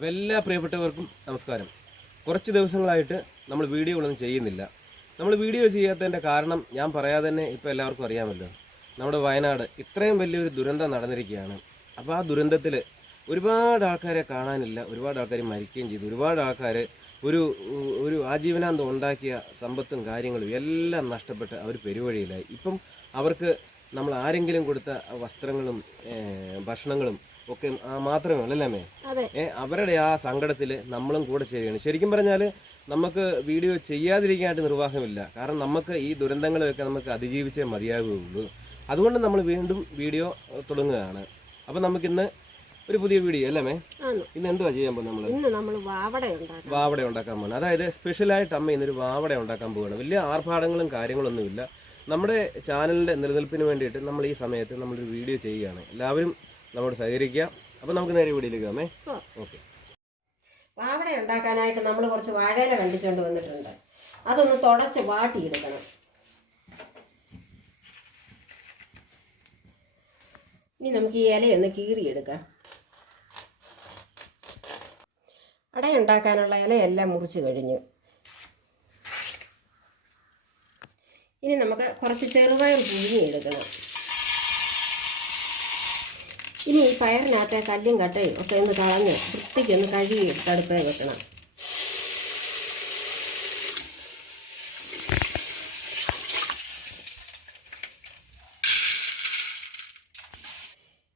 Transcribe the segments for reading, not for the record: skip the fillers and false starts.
അപ്പോൾ എല്ലാ പ്രിയപ്പെട്ടവർക്കും നമസ്കാരം. കുറച്ച് ദിവസങ്ങളായിട്ട് നമ്മൾ വീഡിയോകളൊന്നും ചെയ്യുന്നില്ല. നമ്മൾ വീഡിയോ ചെയ്യാത്തതിൻ്റെ കാരണം ഞാൻ പറയാതെ തന്നെ ഇപ്പോൾ എല്ലാവർക്കും അറിയാമല്ലോ. നമ്മുടെ വയനാട് ഇത്രയും വലിയൊരു ദുരന്തം നടന്നിരിക്കുകയാണ്. അപ്പോൾ ആ ദുരന്തത്തിൽ ഒരുപാട് ആൾക്കാരെ കാണാനില്ല, ഒരുപാട് ആൾക്കാർ മരിക്കുകയും ചെയ്തു. ഒരുപാട് ആൾക്കാർ ഒരു ആജീവനാന്തം ഉണ്ടാക്കിയ സമ്പത്തും കാര്യങ്ങളും എല്ലാം നഷ്ടപ്പെട്ട് അവർ പെരുവഴിയിലായി. ഇപ്പം അവർക്ക് നമ്മൾ ആരെങ്കിലും കൊടുത്ത വസ്ത്രങ്ങളും ഭക്ഷണങ്ങളും ഒക്കെ മാത്രമേ ഉള്ളല്ലേ അവരുടെ ആ സങ്കടത്തിൽ നമ്മളും കൂടെ ചെയ്യുകയാണ്. ശരിക്കും പറഞ്ഞാൽ നമുക്ക് വീഡിയോ ചെയ്യാതിരിക്കാനായിട്ട് നിർവാഹമില്ല. കാരണം നമുക്ക് ഈ ദുരന്തങ്ങളെയൊക്കെ നമുക്ക് അതിജീവിച്ചേ മതിയാകുകയുള്ളൂ. അതുകൊണ്ട് നമ്മൾ വീണ്ടും വീഡിയോ തുടങ്ങുകയാണ്. അപ്പം നമുക്കിന്ന് ഒരു പുതിയ വീഡിയോ അല്ലേ ഇന്ന് എന്തുവാ ചെയ്യാൻ പോകുന്നത്? നമ്മൾ വാവട ഉണ്ടാക്കാൻ പോകുന്നത്. അതായത് സ്പെഷ്യലായിട്ട് അമ്മ ഇന്നൊരു വാവട ഉണ്ടാക്കാൻ പോവുകയാണ്. വലിയ ആർഭാടങ്ങളും കാര്യങ്ങളൊന്നുമില്ല. നമ്മുടെ ചാനലിൻ്റെ നിലനിൽപ്പിന് വേണ്ടിയിട്ട് നമ്മൾ ഈ സമയത്ത് നമ്മളൊരു വീഡിയോ ചെയ്യുകയാണ്. എല്ലാവരും നമ്മോട് സഹകരിക്കുക. അപ്പം നമുക്ക് നേരെ വീഡിയോയിലേക്ക് പോകാമേ. ഓക്കെ. വാവട ഉണ്ടാക്കാനായിട്ട് നമ്മൾ കുറച്ച് വാഴയില കണ്ടിച്ചുകൊണ്ട് വന്നിട്ടുണ്ട്. അതൊന്ന് തുടച്ച് വാട്ടിയെടുക്കണം. ഇനി നമുക്ക് ഈ ഇലയൊന്ന് കീറിയെടുക്കാം. അടയുണ്ടാക്കാനുള്ള ഇലയെല്ലാം മുറിച്ച് കഴിഞ്ഞു. ഇനി നമുക്ക് കുറച്ച് ചെറുപയർ പുഴുങ്ങിയെടുക്കണം. ഇനി ഈ പയറിനകത്തെ കല്ലും കട്ടയും ഒക്കെ ഒന്ന് കളഞ്ഞ് വൃത്തിക്കൊന്ന് കഴുകി അടുപ്പിൽ വെക്കണം.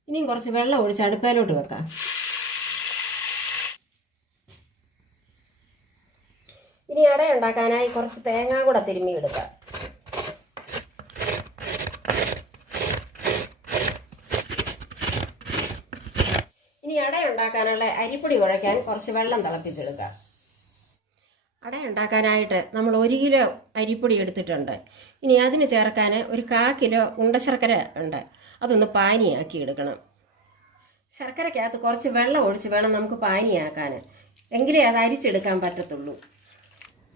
ഇനിയും കുറച്ച് വെള്ളം ഒഴിച്ച് അടുപ്പിലോട്ട് വെക്കാം. ഇനി അട ഉണ്ടാക്കാനായി കുറച്ച് തേങ്ങ കൂടെ തിരുമ്മി എടുക്കാം. ഇനി അട ഉണ്ടാക്കാനുള്ള അരിപ്പൊടി കുഴയ്ക്കാൻ കുറച്ച് വെള്ളം തിളപ്പിച്ചെടുക്കാം. അട ഉണ്ടാക്കാനായിട്ട് നമ്മൾ 1 കിലോ അരിപ്പൊടി എടുത്തിട്ടുണ്ട്. ഇനി അതിന് ചേർക്കാൻ ഒരു 1/4 കിലോ ഉണ്ടശർക്കര ഉണ്ട്. അതൊന്ന് പാനിയാക്കി എടുക്കണം. ശർക്കരയ്ക്കകത്ത് കുറച്ച് വെള്ളം ഒഴിച്ച് വേണം നമുക്ക് പാനിയാക്കാൻ, എങ്കിലേ അത് അരിച്ചെടുക്കാൻ പറ്റത്തുള്ളൂ.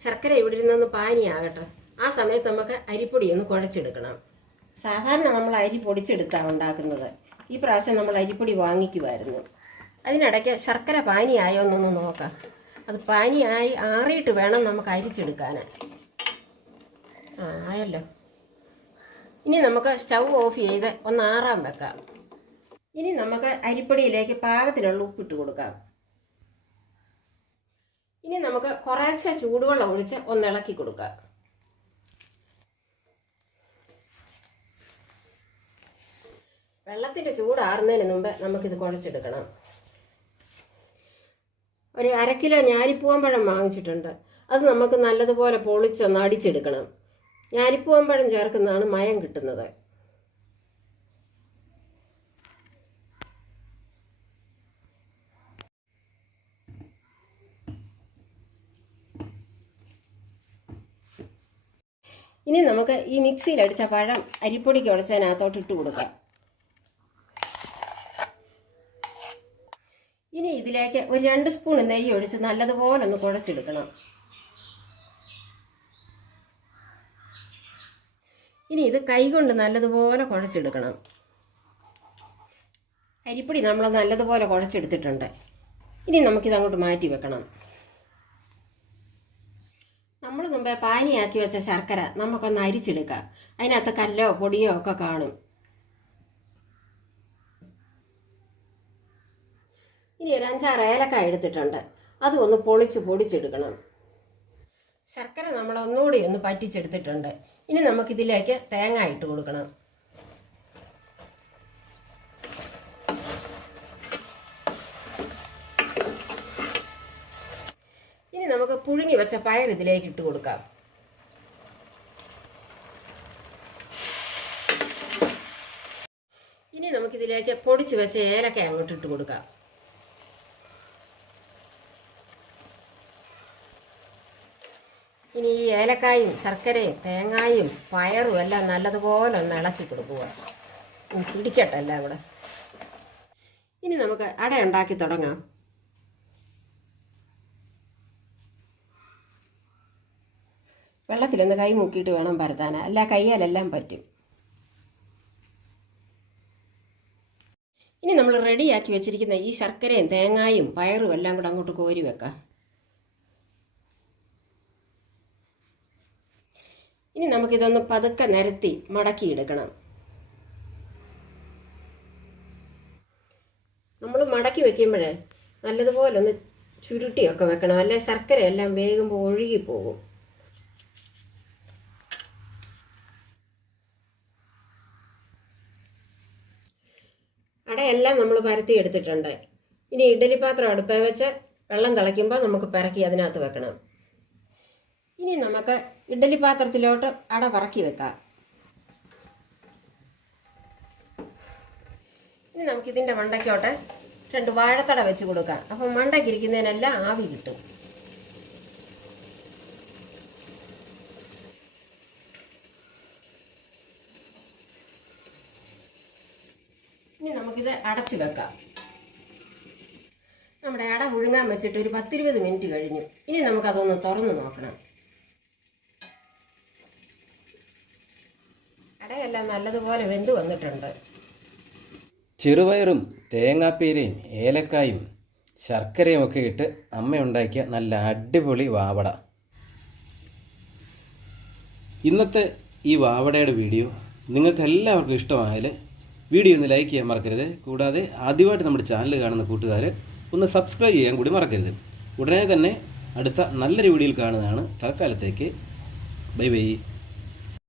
ശർക്കര ഇവിടെ ഇരുന്നൊന്ന് പാനിയാകട്ടെ. ആ സമയത്ത് നമുക്ക് അരിപ്പൊടി ഒന്ന് കുഴച്ചെടുക്കണം. സാധാരണ നമ്മൾ അരി പൊടിച്ചെടുത്താണ് ഉണ്ടാക്കുന്നത്. ഈ പ്രാവശ്യം നമ്മൾ അരിപ്പൊടി വാങ്ങിക്കുമായിരുന്നു. അതിനിടയ്ക്ക് ശർക്കര പാനിയായോ എന്നൊന്ന് നോക്കാം. അത് പാനിയായി ആറിയിട്ട് വേണം നമുക്ക് അരിച്ചെടുക്കാൻ. ആയല്ലോ. ഇനി നമുക്ക് സ്റ്റൗ ഓഫ് ചെയ്ത് ഒന്ന് ആറാൻ വെക്കാം. ഇനി നമുക്ക് അരിപ്പൊടിയിലേക്ക് പാകത്തിനുള്ള ഉപ്പിട്ട് കൊടുക്കാം. ഇനി നമുക്ക് കുറച്ച് ചൂടുവെള്ളം ഒഴിച്ച് ഒന്ന് ഇളക്കി കൊടുക്കാം. വെള്ളത്തിൻ്റെ ചൂടാറുന്നതിന് മുമ്പ് നമുക്കിത് കുഴച്ചെടുക്കണം. ഒരു 1/2 കിലോ ഞാലിപ്പൂവമ്പഴം വാങ്ങിച്ചിട്ടുണ്ട്. അത് നമുക്ക് നല്ലതുപോലെ പൊളിച്ചൊന്ന് അടിച്ചെടുക്കണം. ഞാലിപ്പൂവമ്പഴം ചേർക്കുന്നതാണ് മയം കിട്ടുന്നത്. ഇനി നമുക്ക് ഈ മിക്സിയിൽ അടിച്ച പഴം അരിപ്പൊടിക്ക് ഉടച്ചതിനകത്തോട്ട് ഇട്ട് കൊടുക്കാം. ഇനി ഇതിലേക്ക് ഒരു 2 സ്പൂൺ നെയ്യ് ഒഴിച്ച് നല്ലതുപോലെ ഒന്ന് കുഴച്ചെടുക്കണം. ഇനി ഇത് കൈകൊണ്ട് നല്ലതുപോലെ കുഴച്ചെടുക്കണം. അരിപ്പൊടി നമ്മൾ നല്ലതുപോലെ കുഴച്ചെടുത്തിട്ടുണ്ട്. ഇനി നമുക്കിത് അങ്ങോട്ട് മാറ്റി വെക്കണം. നമ്മൾ മുമ്പേ പാനിയാക്കി വെച്ച ശർക്കര നമുക്കൊന്ന് അരിച്ചെടുക്കാം. അതിനകത്ത് കല്ലോ പൊടിയോ ഒക്കെ കാണും. ഇനി ഒരു 5-6 ഏലക്കായ എടുത്തിട്ടുണ്ട്. അതും ഒന്ന് പൊടിച്ചെടുക്കണം. ശർക്കര നമ്മൾ ഒന്നുകൂടി ഒന്ന് പറ്റിച്ചെടുത്തിട്ടുണ്ട്. ഇനി നമുക്കിതിലേക്ക് തേങ്ങ ഇട്ട് കൊടുക്കണം. ഇനി നമുക്ക് പുഴുങ്ങി വെച്ച പയർ ഇതിലേക്ക് ഇട്ട് കൊടുക്കാം. ഇനി നമുക്കിതിലേക്ക് പൊടിച്ച് വെച്ച ഏലക്ക അങ്ങോട്ട് ഇട്ട് കൊടുക്കാം. ഇനി ഈ ഏലക്കായും ശർക്കരയും തേങ്ങായും പയറും എല്ലാം നല്ലതുപോലെ ഒന്ന് ഇളക്കി കൊടുക്കുക. പിടിക്കട്ടെ എല്ലാം കൂടെ. ഇനി നമുക്ക് അട ഉണ്ടാക്കി തുടങ്ങാം. വെള്ളത്തിലൊന്ന് കൈ മുക്കിയിട്ട് വേണം പരത്താൻ, അല്ല കയ്യാലെല്ലാം പറ്റും. ഇനി നമ്മൾ റെഡിയാക്കി വെച്ചിരിക്കുന്ന ഈ ശർക്കരയും തേങ്ങായും പയറും എല്ലാം കൂടെ അങ്ങോട്ട് കോരി വെക്കാം. ഇനി നമുക്കിതൊന്ന് പതുക്കെ നിരത്തി മടക്കിയെടുക്കണം. നമ്മൾ മടക്കി വെക്കുമ്പോഴേ നല്ലതുപോലെ ഒന്ന് ചുരുട്ടിയൊക്കെ വെക്കണം, അല്ലെ ശർക്കര എല്ലാം വേകുമ്പോൾ ഒഴുകിപ്പോകും. അടയെല്ലാം നമ്മൾ പരത്തി എടുത്തിട്ടുണ്ട്. ഇനി ഇഡ്ഡലി പാത്രം അടുപ്പേ വെച്ച് വെള്ളം തിളയ്ക്കുമ്പോൾ നമുക്ക് പിറക്കി അതിനകത്ത് വെക്കണം. ഇനി നമുക്ക് ഇഡ്ഡലി പാത്രത്തിലോട്ട് അട പറക്കി വെക്കാം. ഇനി നമുക്കിതിൻ്റെ മണ്ടയ്ക്കോട്ട് 2 വാഴത്തട വെച്ച് കൊടുക്കാം. അപ്പം മണ്ടയ്ക്കിരിക്കുന്നതിനെല്ലാം ആവി കിട്ടും. ഇനി നമുക്കിത് അടച്ചു വെക്കാം. നമ്മുടെ അട പുഴുങ്ങാൻ വെച്ചിട്ട് ഒരു 10-20 മിനിറ്റ് കഴിഞ്ഞു. ഇനി നമുക്കതൊന്ന് തുറന്ന് നോക്കണം. അടയെല്ലാം നല്ലതുപോലെ വെന്ത് വന്നിട്ടുണ്ട്. ചെറുപയറും തേങ്ങാപ്പീരയും ഏലക്കായും ശർക്കരയും ഒക്കെ ഇട്ട് അമ്മ ഉണ്ടാക്കിയ നല്ല അടിപൊളി വാവട. ഇന്നത്തെ ഈ വാവടയുടെ വീഡിയോ നിങ്ങൾക്ക് എല്ലാവർക്കും ഇഷ്ടമായാൽ വീഡിയോ ഒന്ന് ലൈക്ക് ചെയ്യാൻ മറക്കരുത്. കൂടാതെ ആദ്യമായിട്ട് നമ്മുടെ ചാനൽ കാണുന്ന കൂട്ടുകാർ ഒന്ന് സബ്സ്ക്രൈബ് ചെയ്യാൻ കൂടി മറക്കരുത്. ഉടനെ തന്നെ അടുത്ത നല്ലൊരു വീഡിയോയിൽ കാണുന്നതാണ്. തൽക്കാലത്തേക്ക് ബൈ ബൈ.